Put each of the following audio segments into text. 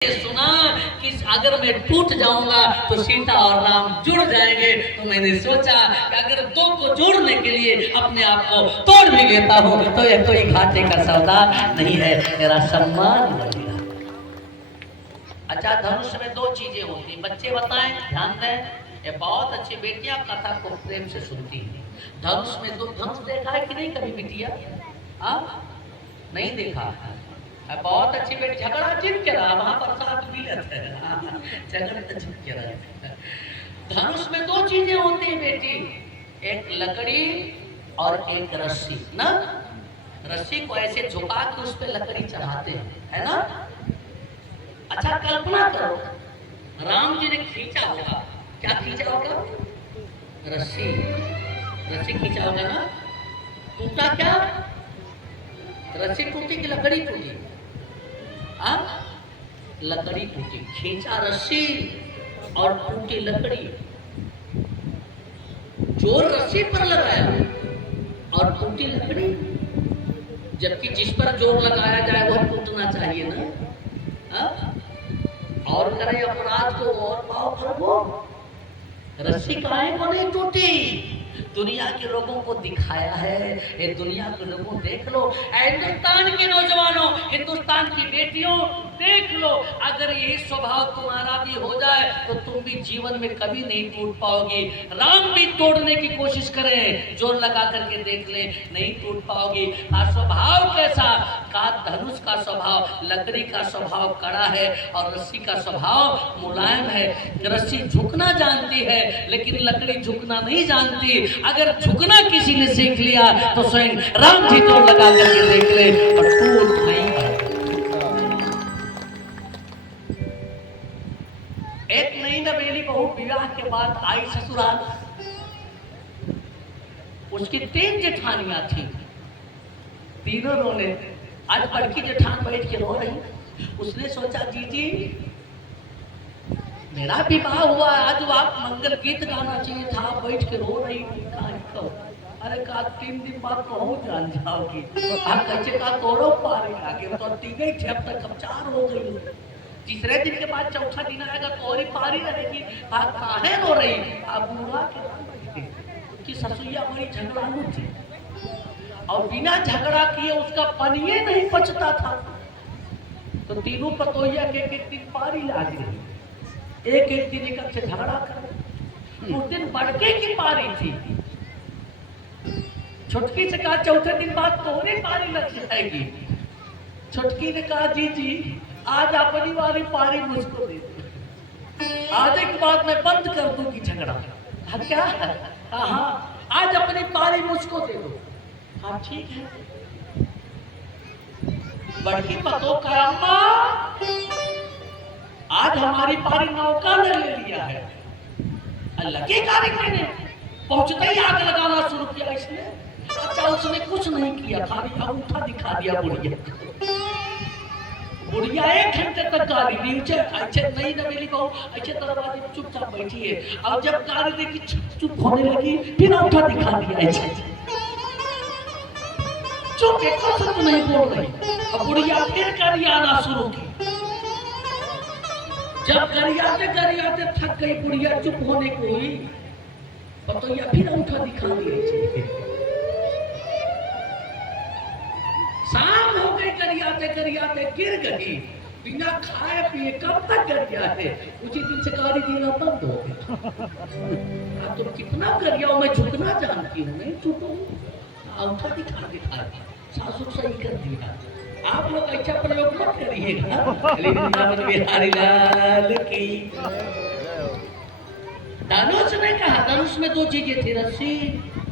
सुना कि अगर मैं टूट जाऊंगा तो सीता और राम जुड़ जाएंगे। तो मैंने सोचा कि अगर दो को जोड़ने के लिए अपने आप को तोड़ भी लेता हूं तो यह कोई घाटे का सौदा नहीं है, मेरा सम्मान बढ़ेगा। अच्छा, धनुष में दो चीजें होती हैं, बच्चे बताएं, ध्यान दें। ये बहुत अच्छी बेटियां कथा को प्रेम से सुनती हैं। धनुष में दो, धनुष देखा है कि नहीं कभी बिटिया? नहीं देखा? बहुत अच्छी बेटी, झगड़ा जीत के रहा, वहां प्रसाद मिलत है, झगड़ा जीत के रहा। धनुष में दो चीजें होती हैं बेटी, एक लकड़ी और एक रस्सी ना। रस्सी को ऐसे झुका के उस पे लकड़ी चढ़ाते हैं, है ना। अच्छा कल्पना करो, राम जी ने खींचा होगा, क्या खींचा होगा? रस्सी, रस्सी खींचा होगा ना। टूटा क्या? रस्सी टूटी कि लकड़ी टूटी? लकड़ी टूटी। खींचा रस्सी और टूटी लकड़ी। जोर रस्सी पर लगाया और टूटी लकड़ी, जबकि जिस पर जोर लगाया जाए वह टूटना चाहिए ना। और करे अपराध को और भाव भरवो, रस्सी काहे को नहीं टूटी? दुनिया के लोगों को दिखाया है, ये दुनिया के लोगों देख लो, हिंदुस्तान के नौजवानों, हिंदुस्तान की बेटियों देख लो, अगर यही स्वभाव तुम्हारा भी हो जाए तो तुम भी जीवन में कभी नहीं टूट पाओगी। राम भी तोड़ने की कोशिश करें, जोर लगा करके देख ले, नहीं टूट पाओगी। स्वभाव कैसा? का धनुष का स्वभाव, लकड़ी का स्वभाव कड़ा है और रस्सी का स्वभाव मुलायम है। रस्सी झुकना जानती है लेकिन लकड़ी झुकना नहीं जानती। अगर झुकना किसी ने सीख लिया तो स्वयं राम जी जोर लगा करके देख ले और टूट नहीं। एक नई नवेली बहू विवाह के बाद आई ससुराल, उसकी 3 जेठानियां थी, तीनों रोने। आज बड़की जेठान बैठ के रो रही, उसने सोचा जी मेरा विवाह हुआ, आज आप मंगल गीत गाना चाहिए था, बैठ के रो रही। अरे का 3 दिन बाद कहूँ जान जाओगी, कैसे का तोड़ो पारे आगे तो 3 ही थे, अब तक अब 4 हो गई। तीसरे दिन के बाद चौथा दिन आएगा तो और ही पारी रहेगी। आप काहे रो रही? आप बुरा की ससुइया बड़ी झगड़ालू थी और बिना झगड़ा किए उसका पनिये नहीं पचता था, तो तीनों पतोहिया के एक दिन पारी लाग गई, एक दिन एक से झगड़ा कर। उस दिन बड़के की पारी थी, छुटकी से कहा चौथे दिन बाद तोरे पारी लग जाएगी। छुटकी ने कहा जी आज अपनी वाली पारी मुझको दे दो, आज एक बात मैं बंद कर दूंगी झगड़ा। क्या? हाँ, आज अपनी पारी मुझको दे दो। हाँ ठीक है। बड़की पतो का अम्मा, आज हमारी पारी नौका ने ले लिया है। अल्लाह के कारीगर ने पहुंचते ही आग लगाना शुरू किया इसने। अच्छा उसने कुछ नहीं किया, खाली अंगूठा दिखा दिया बुढ़िया। बुढ़िया 1 घंटे तक गाली दी, अच्छे नई नवेली बहू अच्छे दरवाजे में चुपचाप बैठी है। अब जब गाली देखी चुप होने लगी, फिर अंगूठा दिखा दिया ऐसे चुप, एक शब्द नहीं बोल रही। अब बुढ़िया फिर गरियाना शुरू की। जब गरियाते थक गई बुढ़िया, चुप होने को हुई, पतोहिया फिर अंगूठा दिखा दिया। शाम हो गई, गरियाते गिर गई, बिना खाए पिए कब तक गरियाते? उसी दिन से गाली देना बंद हो गया। तुम कितना गरियाओ, मैं झुकना जानती हूँ, नहीं झुकूं। अंगूठा दिखा सासू सही कर दिया। आप लोग अच्छा प्रयोग मत करिएगा। बिहारी लाल की। धनुष ने कहा, धनुष में 2 चीजें थी, रस्सी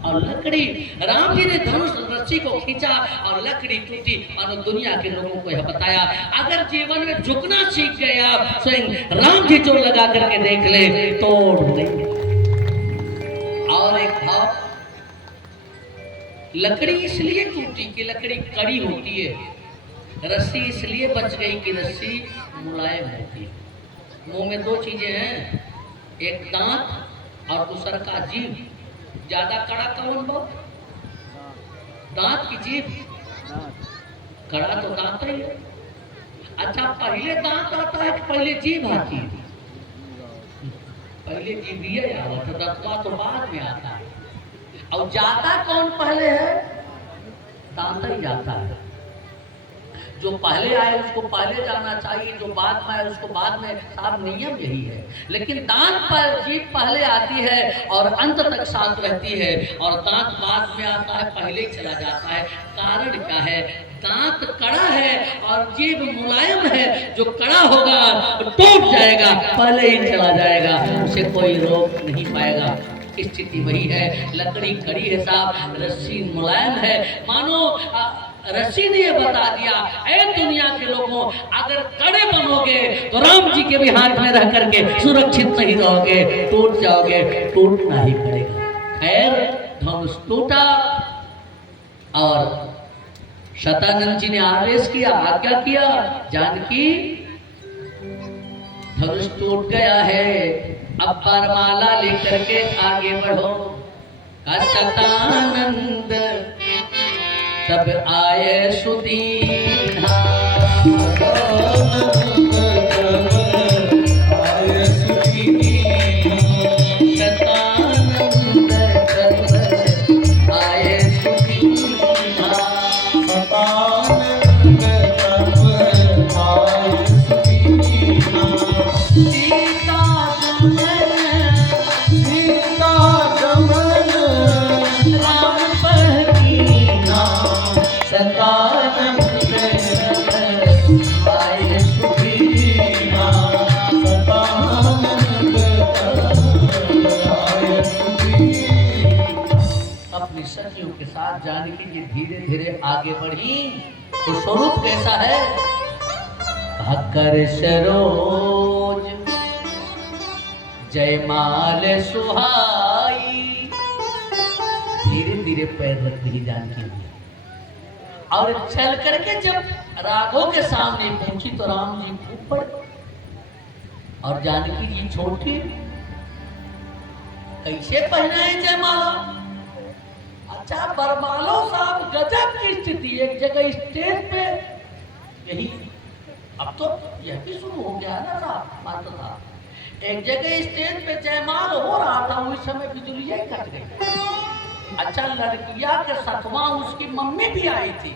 और लकड़ी। राम जी ने धनुष रस्सी को खींचा और लकड़ी टूटी और दुनिया के लोगों को यह बताया, अगर जीवन में झुकना सीख गए आप, स्वयं राम जी जोर लगा करके देख ले, तोड़ देंगे। और एक भाव, लकड़ी इसलिए टूटी कि लकड़ी कड़ी होती है, रस्सी इसलिए बच गई कि रस्सी मुलायम होती है। मुंह में 2 चीजें हैं, एक दांत और दूसरा का जीभ। ज्यादा कड़ा कौन हो? दांत की जीभ। कड़ा तो दांत ही है, अच्छा, पहले दांत आता है कि पहले जीभ आती है? पहले जीभिए आवत है, दांतवा तो बाद में आता है। और जाता कौन पहले है? दांत ही जाता है। जो पहले आए उसको पहले जाना चाहिए, जो बाद में आए उसको बाद में। साहब नियम यही है। लेकिन दांत पर जीभ पहले आती है और अंत तक साथ रहती है, और दांत बाद में आता है, पहले ही चला जाता है। कारण क्या है? दांत कड़ा है और जीभ मुलायम है। जो कड़ा होगा वो टूट जाएगा, पहले ही चला जाएगा, उसे कोई रोक नहीं पाएगा। स्थिति वही है। लकड़ी कड़ी है साहब, रस्सी मुलायम है। मानो रस्सी ने ये बता दिया, ऐ दुनिया के लोगों, अगर कड़े बनोगे तो राम जी के भी हाथ में रह करके सुरक्षित नहीं रहोगे, टूट जाओगे, टूटना ही पड़ेगा। खैर, धनुष टूटा और शतानंद जी ने आदेश किया, आज्ञा किया, जानकी धनुष टूट गया है, अब वरमाला लेकर के आगे बढ़ो। का शतानंद तब आए सुदीना, आए सुदीना, शतानंद तब आए सुदीना, शतानंद तब आए सुदीना। सीता गमन, सीता गमन राम पहकीना, शतानंद तब आए सुदीना। शतानंद तब आए सुदीना। अपनी सखियों के साथ जानकी जी धीरे धीरे आगे बढ़ी। तो स्वरूप कैसा है? हकर सरोज जयमाल सुहाई। धीरे धीरे पैर रख रही जानकी जी, और चल करके जब राघव के सामने पहुंची तो राम जी फूट पड़े और जानकी जी छोटी। कैसे पहनाए जयमाला? अच्छा, बरमालो साहब, गजब की स्थिति। एक जगह स्टेज पे यही, अब तो यह भी शुरू हो गया है ना साहब, माता साहब, एक जगह स्टेज पे जयमाल हो रहा था, उस समय बिजलियां ही कट गई। अच्छा, लड़किया के सतवा उसकी मम्मी भी आई थी,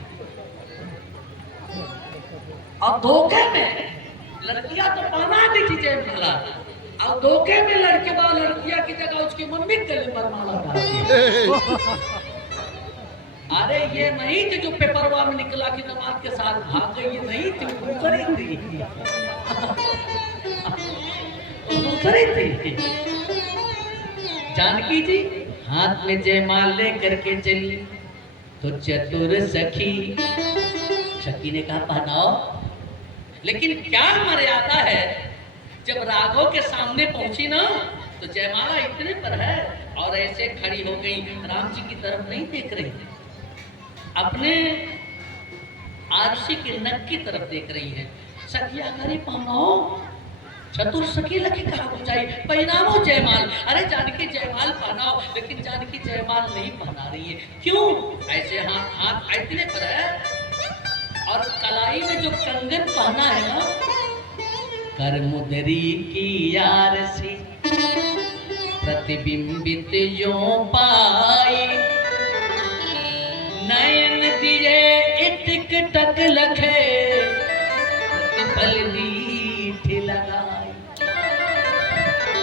और धोखे में लड़कियां तो पहना दी थी जयमाला, और धोखे में लड़किया की जगह उसकी मम्मी गले पर माला डाल दी। अरे ये नहीं थी जो पेपरवा में निकला कि दामाद के साथ भाग गई, ये नहीं थी, दूसरी थी, दूसरी थी। जानकी जी हाथ में जयमाल लेकर के चली तो चतुर सखी, सखी ने कहा पहनाओ। लेकिन क्या मर्यादा है, जब राघव के सामने पहुंची ना तो जयमाला इतने पर है और ऐसे खड़ी हो गई, राम जी की तरफ नहीं देख रही, अपने आरसी के नक की तरफ देख रही है। सखिया करी पहनाओ, चतुर सखी लगी कहा बुझाई, पहनाओ जयमाल। अरे जानकी जयमाल पहनाओ, लेकिन जानकी जयमाल नहीं पहना रही है। क्यों? ऐसे हाथ इतने पर है, और कलाई में जो कंगन पहना है ना, कर मुदरी की आरसी प्रतिबिंबित यो पाई, नयन दिए इटक टक लखे, प्रतिपल दीठ लगाई।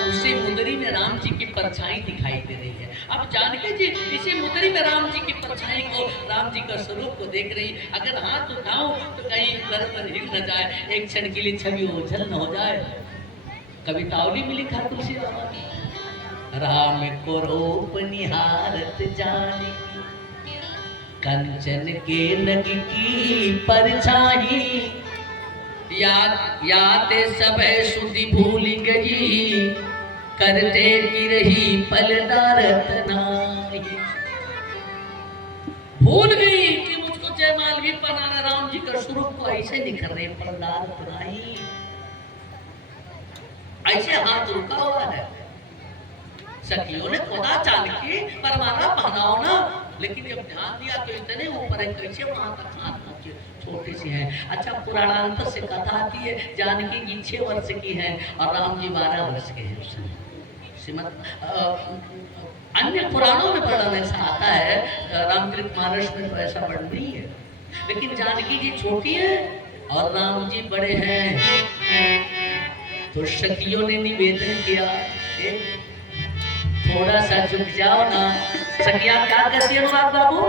उसी मुदरी में राम जी की परछाई दिखाई दे रही है। अब जानकी जी इसी मुदरी में राम जी की परछाई को, राम जी का स्वरूप को देख रही। अगर हाथ उठाऊं तो कहीं इधर पर हिल न जाए, एक क्षण के लिए छवि ओझल न हो जाए। कवितावली में लिखा तुलसी बाबा, राम को रूप निहारत जानकी, कंचन के नग की परछाई, याते सब सुधि भूल गई, करते की रही पलदारत नाई। भूल गई कि मुझको जयमाल भी पहनाना, राम जी का स्वरूप को ऐसे निखर रहे, पलदारत नाई, ऐसे हाथ रुका हुआ है। सखियों ने खुदा चाल के परमाना पहनाओ ना, लेकिन जब ध्यान दिया तो इतने ऊपर है, कैसे वहां तक हाथ छोटी सी हैं। अच्छा, पुराणांतर से कथा आती है, जानकी जी 6 वर्ष की हैं और राम जी 12 वर्ष के हैं उस समय। श्रीमद अन्य पुराणों में वर्णन ऐसा आता है, रामचरित मानस में तो ऐसा वर्णन नहीं है, लेकिन जानकी जी छोटी है और राम जी बड़े हैं। तो सखियों ने निवेदन किया, थोड़ा सा झुक जाओ ना। सखिया क्या करती है अनुराग बाबू?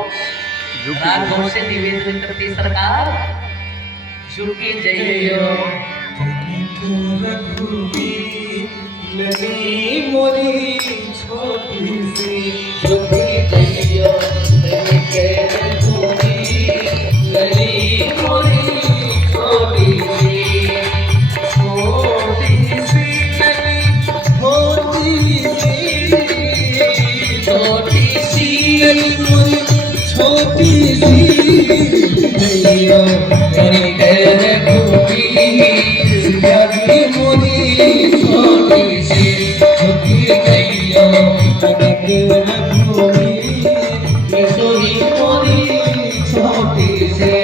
राघव से निवेदन करती, सरकार झुकी जइयो लगी मोरी छोटी सी, झुकी जइयो लगी मोरी छोटी सी, छोटी सी लगी छोटी सी, छोटी सी जइयो करी के खूबी, लगी मोरी छोटी सी, झुकी जइयो करी के खूबी, सोई मोरी छोटी सी।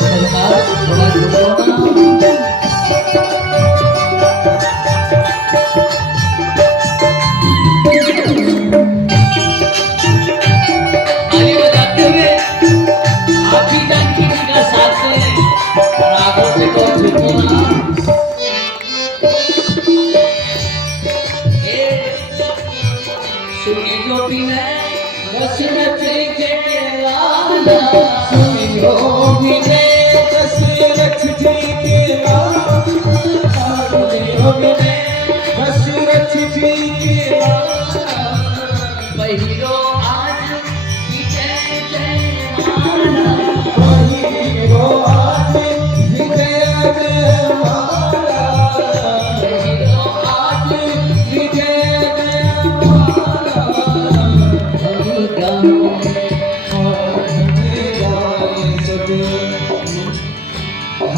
सरकार थोड़ा झुको ना। ताली बजाते हुए आप भी जानकी जी का साथ दें और आगों से कहो झुको ना। सुनियो बिना बस नचे लाला, सुनियो बिने दशरथ जी के लाल, सुनियो बिने दशरथ जी के लाल, पहिरो आज विजय जयमाला, पहिरो आज विजय जयमाला, पहिरो आज विजय जयमाला, भगवान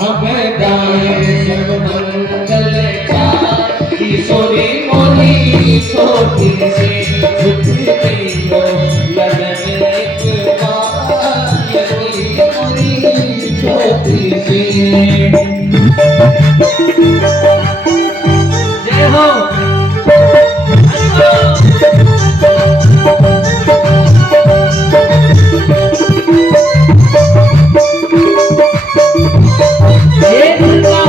हमें गाए सब मंगल चार, किशोरी मोरी छोटी सी, झुकी गइयो लगन एक बार, किशोरी मोरी छोटी सी। जय हो। जय दुर्गा।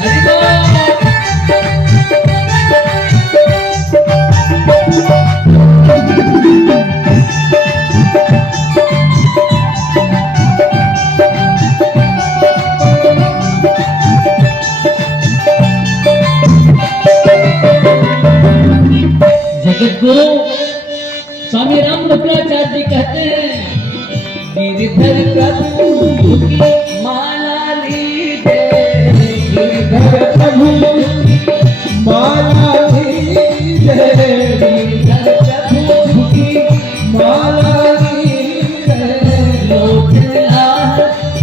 हरि बोल। जगत गुरु स्वामी राम भद्राचार्य जी कहते हैं, गिरधर प्रभु की माला लीजे, गिरधर प्रभु माला लीजे, गिरधर प्रभु की माला लीजे, लोचला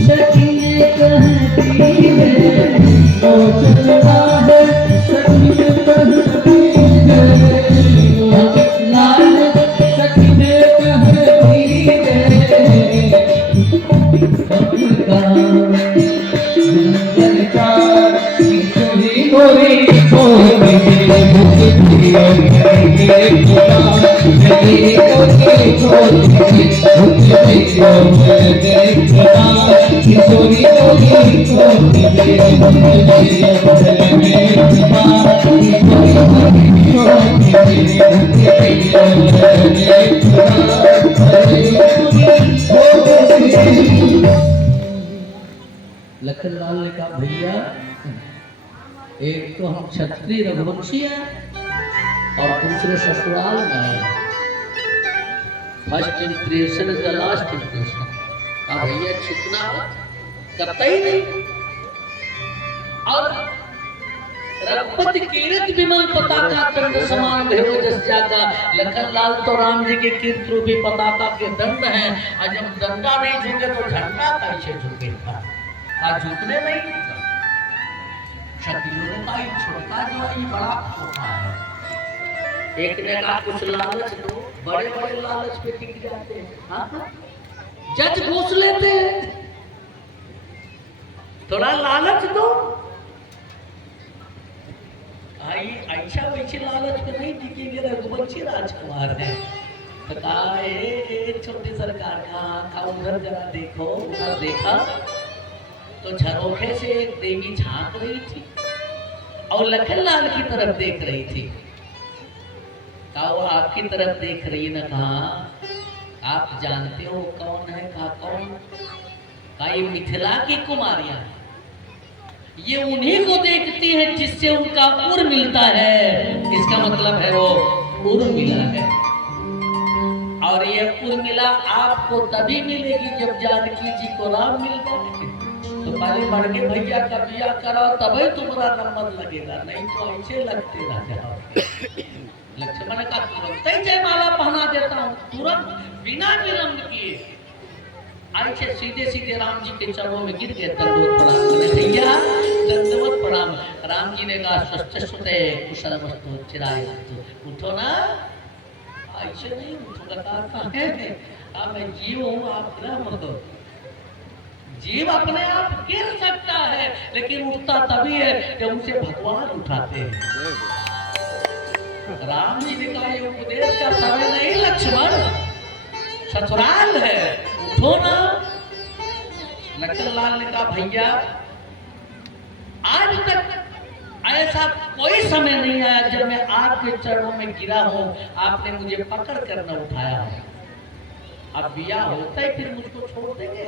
सखी कहती है, लोचना है सखी कहती है, लाल सखी ने कहती है, सबका मंगल चार, किशोरी मोरी छोटी सी, झुकी जइयो करी के खुदा, लगी मोरी छोटी सी, झुकी जइयो करी के खुदा, किशोरी मोरी छोटी सी, झुकी जइयो करी के खुदा, किशोरी मोरी छोटी सी, झुकी जइयो करी के खुदा, किशोरी मोरी छोटी सी। लखनलाल ने कहा, भैया एक तो हम क्षत्रिय रघुवंशी हैं और दूसरे ससुराल में हैं। First impression is the last impression. कहा भैया छुपना करता ही नहीं। और रघुपति कीर्त विमल पताका दंड समान भयो जस जागा। लखन लाल तो राम जी के कीर्त रूपी पताका के दंड हैं, और जब डंडा नहीं झुके तो झंडा कैसे झुकेगा? आज झुकने नहीं देगा। क्षत्रियों का ही छोटा जो है ये बड़ा होता है। एक ने कहा कुछ लालच दो, बड़े बड़े लालच पे टिक जाते हैं। हाँ? जज घूस लेते हैं, थोड़ा लालच दो। आई ऐसा वैसे लालच पे नहीं टिकेंगे। रघुवंशी राजकुमार है तो कहा छोटी सरकार का उधर जरा देखो। उधर देखा तो झरोखे से एक देवी झांक रही थी और लखनलाल की तरफ देख रही थी। कहा वो आपकी तरफ देख रही न, कहा आप जानते हो कौन है? कहा कौन? कहा ये मिथिला की कुमारियां, ये उन्हीं को देखती है जिससे उनका उर मिलता है। इसका मतलब है वो उर्मिला है। और ये उर्मिला आपको तभी मिलेगी जब जानकी जी को राम मिल जाए। तो पहले बढ़ के भैया का बिया कराओ तभी तुम्हारा नंबर लगेगा, नहीं तो ऐसे लगते रह जाओ। लक्ष्मण का तुरंत ही जयमाला पहना देता हूँ, तुरंत बिना विलंब किए ऐसे सीधे सीधे राम जी के चरणों में गिर गए। दंडवत प्रणाम करे भैया, दंडवत प्रणाम। राम जी ने कहा स्वस्थ सुते कुशल वस्तु चिराय, उठो ना। ऐसे नहीं उठूंगा, कहा है मैं जीव हूँ, आप ग्रह मत हो। जीव अपने आप गिर सकता है लेकिन उठता तभी है जब उसे भगवान उठाते हैं। राम जी ने कहा ये उपदेश का समय नहीं लक्ष्मण, ससुराल है, उठो ना। लखनलाल ने कहा भैया आज तक ऐसा कोई समय नहीं आया जब मैं आपके चरणों में गिरा हूं, आपने मुझे पकड़ कर न उठाया है। अब बिया होता ही फिर मुझको छोड़ देंगे?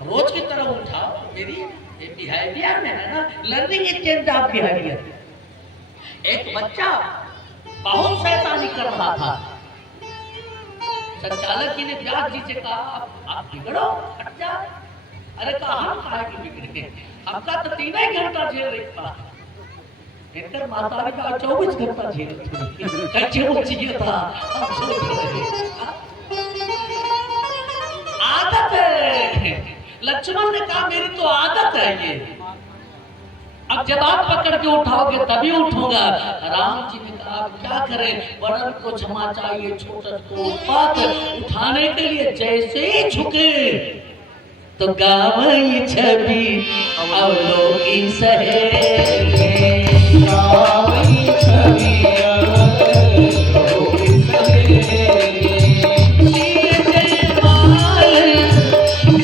रोज की तरह उठाओ। मेरी बिहेवियर में है ना, learning is change of behaviour. एक बच्चा बहुत शैतानी कर रहा था। संचालक जी ने व्यास जी से कहा आप बिगड़ो, हट जाओ। अरे कहा हम कहा कि बिगड़े, आपका तो 3 ही घंटा झेल रही था। इनकर माता का 24 घंटा झेल रही। कैसे वो चाहिए था हम सोच रहे। आदत है। लक्ष्मण ने कहा मेरी तो आदत है ये, अब जब आप पकड़ के उठाओगे तभी उठूंगा। राम जी ने कहा क्या करें, बड़न को क्षमा चाहिए, छोटन को बात उठाने के लिए जैसे ही झुके तो गावई छवि अवलोकी सहे, गावई छवि अवलोकी सहे।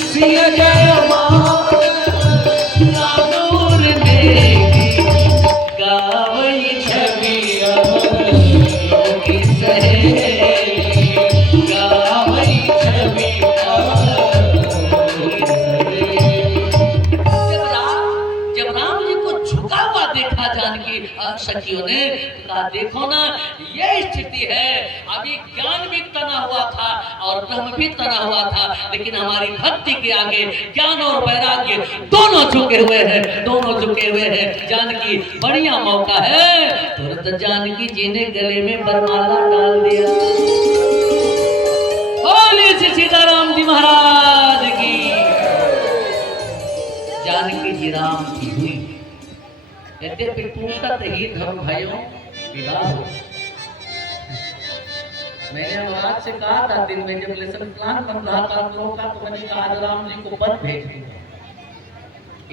सिया जयमाल नादूर में गावई छवि अवलोकी सहे, गावई छवि अवलोकी सहे। जब राम जी को झुका हुआ देखा जानकी सखियों ने कहा देखो ना ये स्थिति है। अभी ज्ञान भी तना हुआ था और ब्रह्म भी तना हुआ था, लेकिन हमारी भक्ति के आगे ज्ञान और वैराग्य दोनों झुके हुए हैं, दोनों झुके हुए हैं। जानकी बढ़िया मौका है। तुरंत जानकी जी ने गले में बरमाला डाल दिया। बोलिए श्री सीताराम जी महाराज की। जानकी जी राम की हुई। यद्यपि टूटत ही धर्म भयो विवाह हो। मैंने महाराज से कहा था दिन में जब लेसन प्लान बन रहा था हम लोगों का, तो मैंने कहा राम जी को वन भेज दूंगा।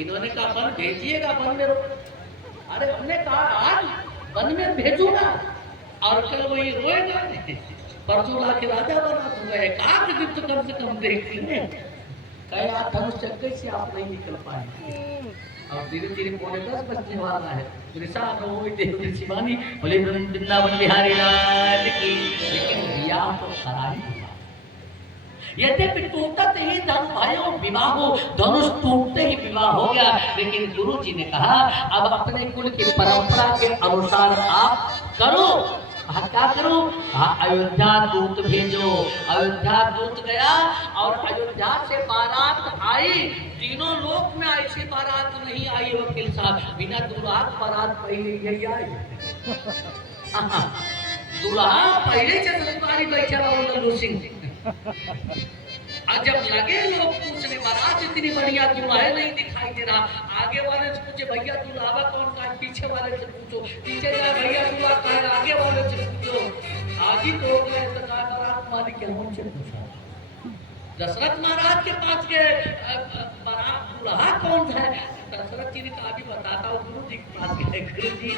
इन्होंने कहा वन भेजिएगा, वन में अरे हमने कहा आज वन में भेजूंगा और कल वही रोएगा, परसों लाके राजा बना दूंगा। एक दिन तो कम से कम देख लें। कहे आप धनुष चक्कर से आप नहीं निकल पाएंगे और धीरे धीरे 9:45 बजने वाला है। शिवानी बोले वृंदावन बिहारी लाल की। लेकिन विवाह तो खराब हुआ। यद्यपि टूटते ही धन भाइयों विवाह हो, धनुष टूटते ही विवाह हो गया। लेकिन गुरु जी ने कहा अब अपने कुल की परंपरा के अनुसार आप करो। क्या करो? अयोध्या दूत भेजो। अयोध्या दूत गया और अयोध्या से बारात आई। तीनों लोक में ऐसी बारात नहीं नहीं आई वकील साहब, बिना दूल्हा के बारात पहले यही आई। हाँ, दूल्हा पहले से तुम्हारी बैठा लल्लू सिंह। और जब लगे लोग पूछने बारात इतनी बढ़िया क्यों है, नहीं दिखाई दे रहा, आगे वाले से पूछे भैया दूल्हा कौन का है, पीछे वाले से पूछो, पीछे जाए भैया दूल्हा का है, आगे वाले से पूछो। आज ही तो गए तो कहा बारात मालिक क्या हमसे पूछा, दशरथ महाराज के पास के बारात दूल्हा कौन है। दशरथ जी ने कहा अभी बताता हूँ, गुरु जी के पास गए, गुरु जी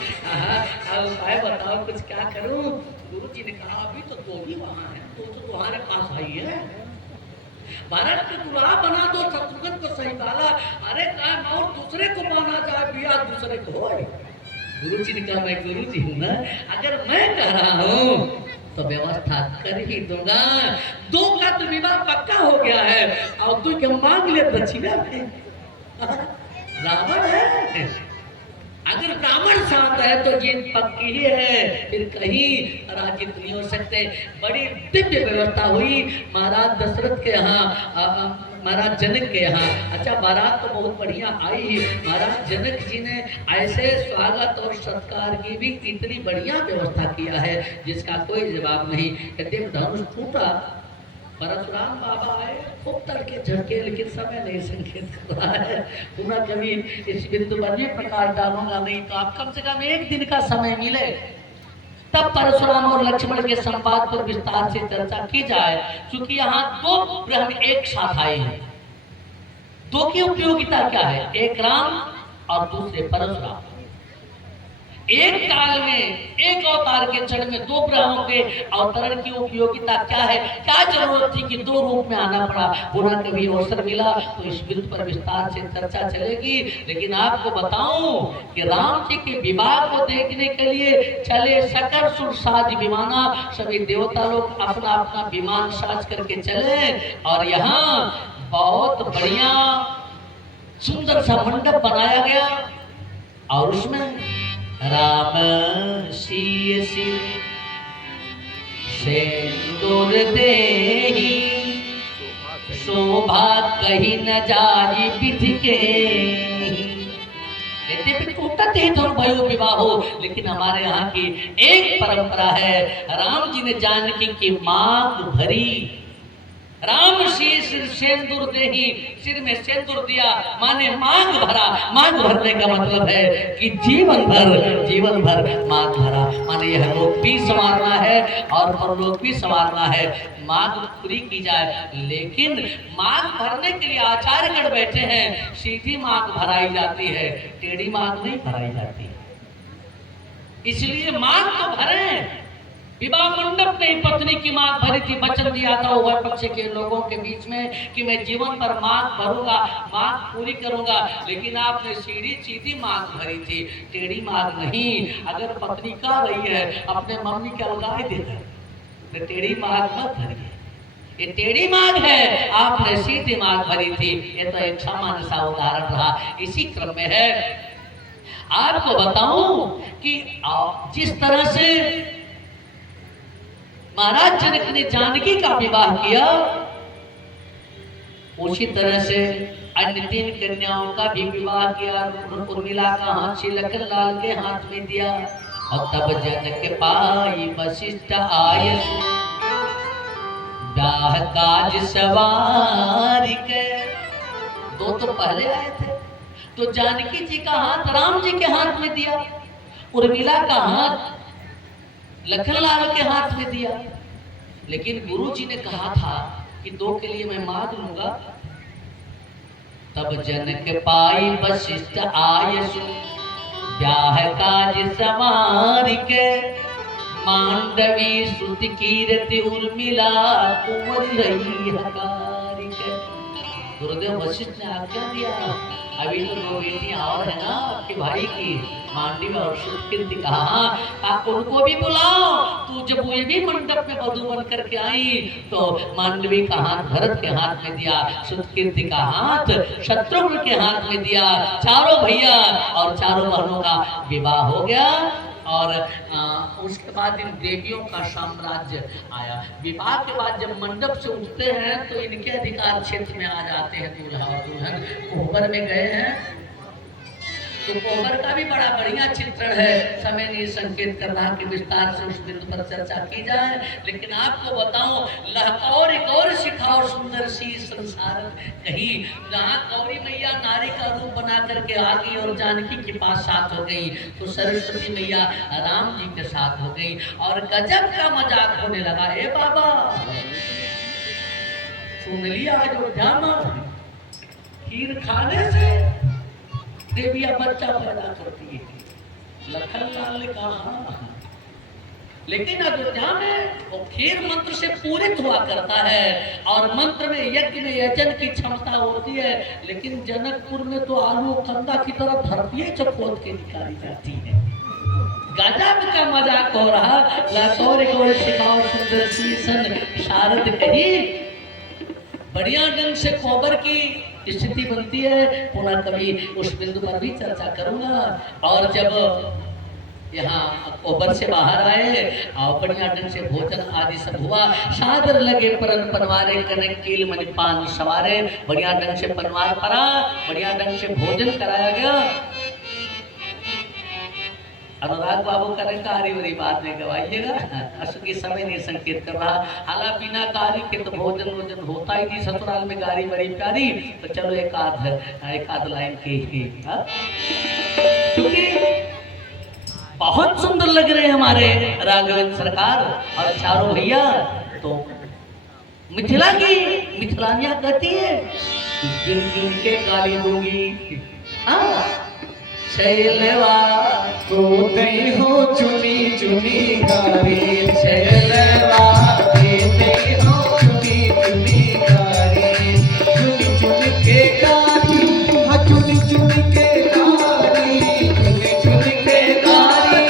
उपाय बताओ कुछ क्या करूँ। गुरु जी ने कहा अभी तो दो ही वहाँ है, तो तुम्हारे पास आई है, भारत के दूल्हा बना दो, शत्रुघ्न को सही डाला, अरे काम और दूसरे को माना जाए, बिया दूसरे को हो। गुरु जी ने कहा मैं गुरु जी हूँ ना, अगर मैं कह रहा हूँ तो व्यवस्था कर ही दूंगा। दो का तो विवाह पक्का हो गया है, और तू क्या मांग ले दक्षिणा में। रावण है, अगर ब्राह्मण साथ है तो जीत पक्की ही है, फिर कहीं राजित नहीं हो सकते। बड़ी दिव्य व्यवस्था हुई महाराज दशरथ के यहाँ, महाराज जनक के यहाँ। अच्छा बारात तो बहुत बढ़िया आई, महाराज जनक जी ने ऐसे स्वागत और सत्कार की भी इतनी बढ़िया व्यवस्था किया है जिसका कोई जवाब नहीं। कहते धनुष टूटा, परशुराम बाबा आए, खूब तड़के झटके, लेकिन समय नहीं संकेत कर रहा है। पुनः कभी इस बिंदु पर भी प्रकाश डालूंगा नहीं, तो आप कम से कम एक दिन का समय मिले तब परशुराम और लक्ष्मण के संवाद पर विस्तार से चर्चा की जाए। क्योंकि यहाँ दो ब्रह्म एक साथ आए हैं, दो की उपयोगिता क्या है, एक राम और दूसरे परशुराम। एक काल में एक अवतार के क्षण में दो ग्रहों के अवतरण की उपयोगिता क्या है, क्या जरूरत थी कि दो रूप में आना पड़ा। पुनः कभी अवसर मिला तो इस बिंदु पर विस्तार से चर्चा चलेगी। लेकिन आपको बताऊं कि राम जी के विवाह को देखने के लिए चले सकल सुर साज विमाना, सभी देवता लोग अपना अपना विमान साज करके चले, और यहाँ बहुत बढ़िया सुंदर सा मंडप बनाया गया, और उसमें राम शीश सिंदूर देहि, शोभा कहीं न जाई विधि के। कहते टूटते ही तो भयो विवाह हो, लेकिन हमारे यहाँ की एक परंपरा है, राम जी ने जानकी की मांग भरी, राम शीश सिंदूर देहि, सिर में सिंदूर दिया, माने मांग भरा। मांग भरने का मतलब है कि जीवन भर मांग भरा, माने यह लोक भी संवारना है और परलोक भी संवारना है, मांग पूरी की जाए। लेकिन मांग भरने के लिए आचार्यगण बैठे हैं, सीधी मांग भराई जाती है, टेढ़ी मांग नहीं भराई जाती। इसलिए मांग तो भरें। विवाह मंडप में पत्नी की मांग भरी थी, वचन दिया था उभय पक्ष के लोगों के बीच में कि मैं जीवन पर मांग भरूंगा, मांग पूरी करूंगा। लेकिन आपने सीधी मांग भरी थी, टेढ़ी मांग नहीं। अगर पत्नी कह रही है अपने मम्मी के अलगाए देते, तो टेढ़ी मांग मत भरिए, ये टेढ़ी मांग है, आपने सीधी मांग भरी थी। ये तो एक सामान्य सा उदाहरण रहा। इसी क्रम में है, आपको बताऊं कि जिस तरह से महाराज जनक ने जानकी का विवाह किया, उसी तरह से अन्य 3 कन्याओं का भी विवाह किया। उर्मिला का हाथ श्री लखन लाल के हाथ में दिया, और तब जनक पाई वशिष्ठ आय, ब्याह काज सवारी के। 2 तो पहले आए थे, तो जानकी जी का हाथ राम जी के हाथ में दिया, उर्मिला का हाथ लखनलाल के हाथ में दिया। लेकिन गुरु जी ने कहा था कि 2 के लिए मैं मांग लूंगा। तब जनक पाई वशिष्ठ आयसु, ब्याह काज सवारी के, मांडवी श्रुति कीर्ति उर्मिला कुंवर रही हकारी के। गुरुदेव वशिष्ठ ने आज्ञा दिया, अभी तो 2 बेटियां और है ना आपके भाई की, मांडवी और श्रुति। कहा उनको भी बुलाओ। तू जब ये भी मंडप में वधू बन करके आई, तो मांडवी का हाथ भरत के हाथ में दिया, श्रुति का हाथ शत्रुघ्न के हाथ में दिया। चारों भैया और चारों बहनों का विवाह हो गया। और उसके बाद इन देवियों का साम्राज्य आया। विवाह के बाद जब मंडप से उठते हैं तो इनके अधिकार क्षेत्र में आ जाते हैं दूल्हा और दुल्हन। ऊपर में गए हैं, तो कोबर का भी बड़ा बढ़िया चित्रण है। समय नहीं संकेत कर रहा कि विस्तार से उस बिंदु पर चर्चा की जाए, लेकिन आपको बताऊं, लहकौर एक और सिखाओ सुंदर सी संसार कही, जहाँ गौरी मैया नारी का रूप बना करके आ गई और जानकी के पास साथ हो गई, तो सरस्वती मैया राम जी के साथ हो गई और गजब का मजाक होने लगा। ए बाबा, सुन लिया अयोध्या में खीर खाने से देविया बच्चा पैदा करती है। लखन लाल ने कहा हाँ, लेकिन अयोध्या में वो खीर मंत्र से पूरित हुआ करता है और मंत्र में यज्ञ में यजन की क्षमता होती है, लेकिन जनकपुर में तो आलू कंदा की तरह धरती चकोत के निकाली जाती है। गजब का मजाक हो रहा। लाखौर को सिखाओ सुंदर सी सन शारद कही, बढ़िया ढंग से कोबर की स्थिति बनती है। पुनः कभी उस बिंदु पर भी चर्चा करूंगा। और जब यहाँ कोबर से बाहर आए और बढ़िया ढंग से भोजन आदि सब हुआ, सादर लगे परन पनवारे कनक कील मणि पान सवारे, बढ़िया ढंग से पनवार पड़ा, बढ़िया ढंग से भोजन कराया गया। अनुराग बाबू करें कारी वाली बात नहीं गवाइएगा, असुकी समय नहीं संकेत कर रहा। हाला बिना कारी के तो भोजन वोजन होता ही नहीं ससुराल में, गारी बड़ी प्यारी। तो चलो एक आध लाइन की क्योंकि बहुत सुंदर लग रहे हैं हमारे राघवेंद्र सरकार और चारों भैया। तो मिथिला की मिथिलानिया कहती है गिन गिन के गाली दूंगी। छैलवा तो दई हो चुनी चुनी गारी, छैलवा दई हो चुनी चुनी गारी, चुनी चुनी के गारी, हाँ चुनी चुनी के गारी, चुनी चुनी के गारी,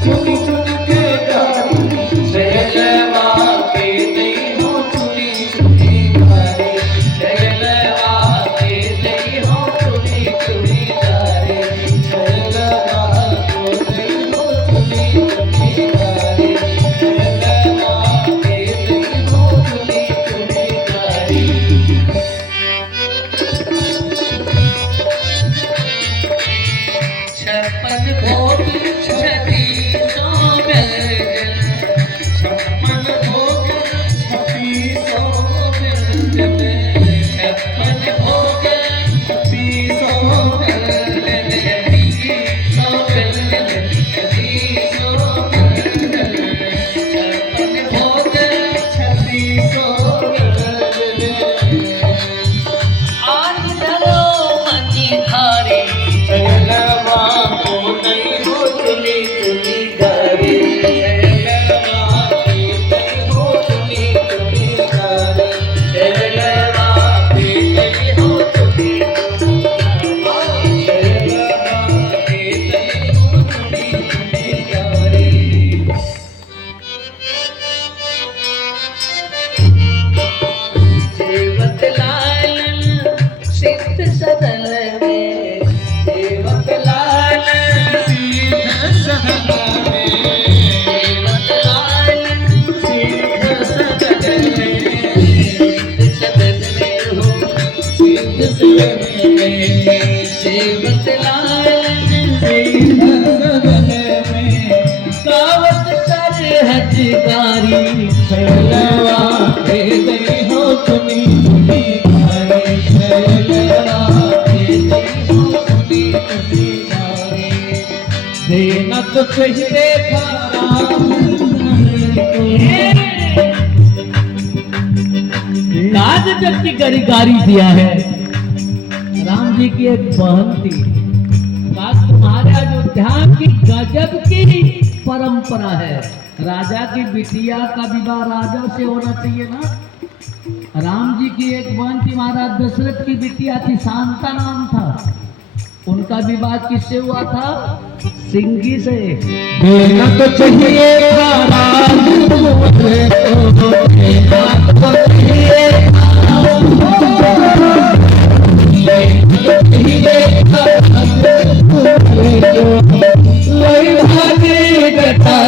चुनी चुनी के गारी, छैलवा दई हो चुनी चुनी गारी, छैलवा दई हो चुनी चुनी गारी। तो चाहिए आज जब की गारी दिया है। राम जी की एक बहन थी, तुम्हारे अयोध्या की गजब की परंपरा है। राजा की बिटिया का विवाह राजा से होना चाहिए ना। राम जी की एक बहन थी, महाराज दशरथ की बिटिया थी, शांता नाम था। उनका विवाह किससे हुआ था? सिंगी से। देना तो चाहिए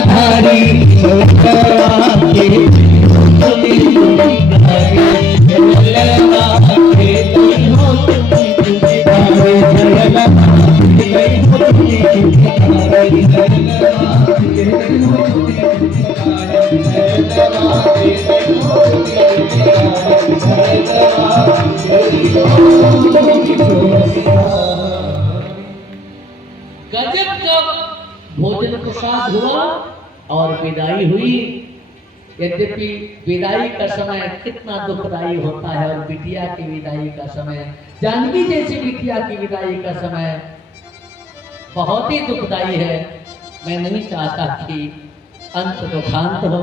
धारी गजब का भोजन प्रसाद हुआ और विदाई हुई। यद्यपि विदाई का समय कितना दुखदाई होता है, और बिटिया की विदाई का समय, जानकी जैसी बिटिया की विदाई का समय बहुत ही दुखदाई है। मैं नहीं चाहता कि अंत दुखांत हो,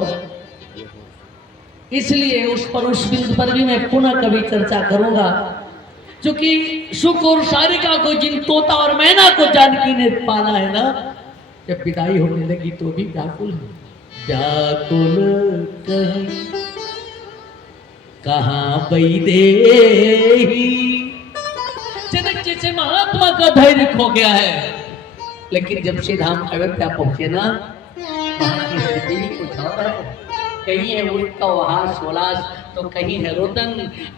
इसलिए उस बिंदु पर भी मैं पुनः कभी चर्चा करूंगा। क्योंकि सुख और सारिका को, जिन तोता और मैना को जानकी ने पाला है ना, जब विदाई होने लगी तो भी व्याकुल है। व्याकुल कहीं कहाँ बैदेही, जनक जैसे महात्मा का धैर्य खो गया है। लेकिन जब श्री धाम अयोध्या पहुंचे ना, वहां की स्थिति कुछ और है। कहीं है उल्टा उल्लास उल्लास, तो कहीं है रोदन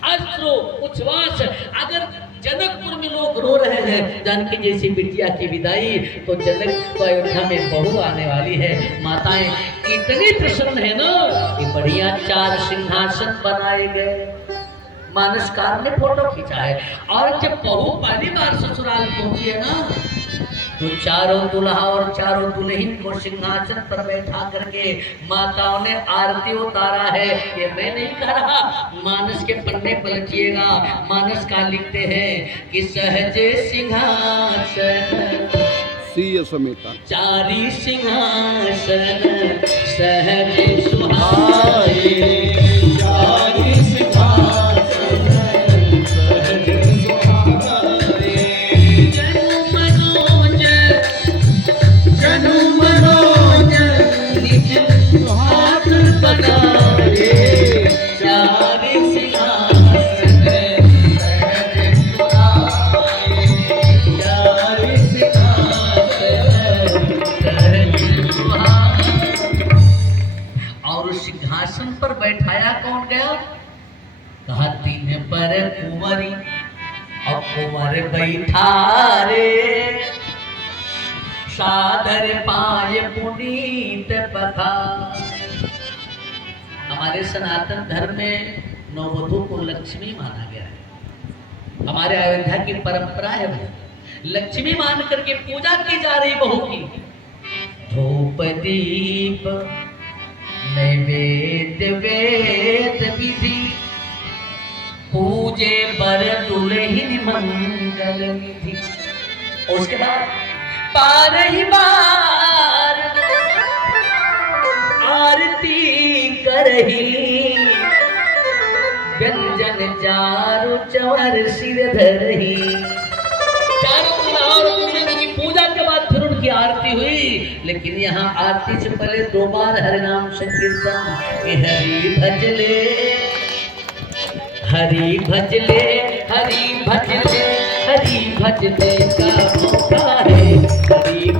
अश्रु उच्छ्वास। अगर जनकपुर में लोग रो रहे हैं जानकी जैसी बिटिया की विदाई, तो जनक को अयोध्या में बहू आने वाली है। माताएं इतनी प्रसन्न है ना कि बढ़िया 4 सिंहासन बनाए गए। मानसकार ने फोटो खींचा है। और जब बहू पहली बार ससुराल पहुंची है ना, तो चारों दुल्हा और चारों दुल्हन को सिंहासन पर बैठा करके माताओं ने आरती उतारा है। ये मैं नहीं कह रहा, मानस के पन्ने पलटिएगा, मानस का लिखते हैं कि सहजे सिंहासन सीय समेता 4 सिंहासन सहजे सुहाए, 4 सिंहासन सहजे सुहाए। जनु मनोज निज हाथ पधारे, 4 सिंहासन सहजे सुहाए, 4 सिंहासन सहजे सुहाए। और उस सिंहासन पर बैठाया कौन गया? कहा 3 पर कुंवरी और कुंवर बैठा रे, सादर पाय पुनीत पखार। हमारे सनातन धर्म में नववधु को लक्ष्मी माना गया है। हमारे अयोध्या की परंपरा है, लक्ष्मी मान करके पूजा की जा रही बहू की। धूप दीप नैवेद्य वेद विधि, पूजे बर दुल्हिन मंगल निधि। उसके बाद बारही बार आरती करही, व्यंजन चारु चवर सिर धरही। चारों दुल्हा की पूजा के बाद फिर उनकी आरती हुई। लेकिन यहाँ आरती से पहले 2 बार हरिनाम संकीर्तन, हरि भजले हरि भजले हरि भजले हरि भजले का मौका है, हरि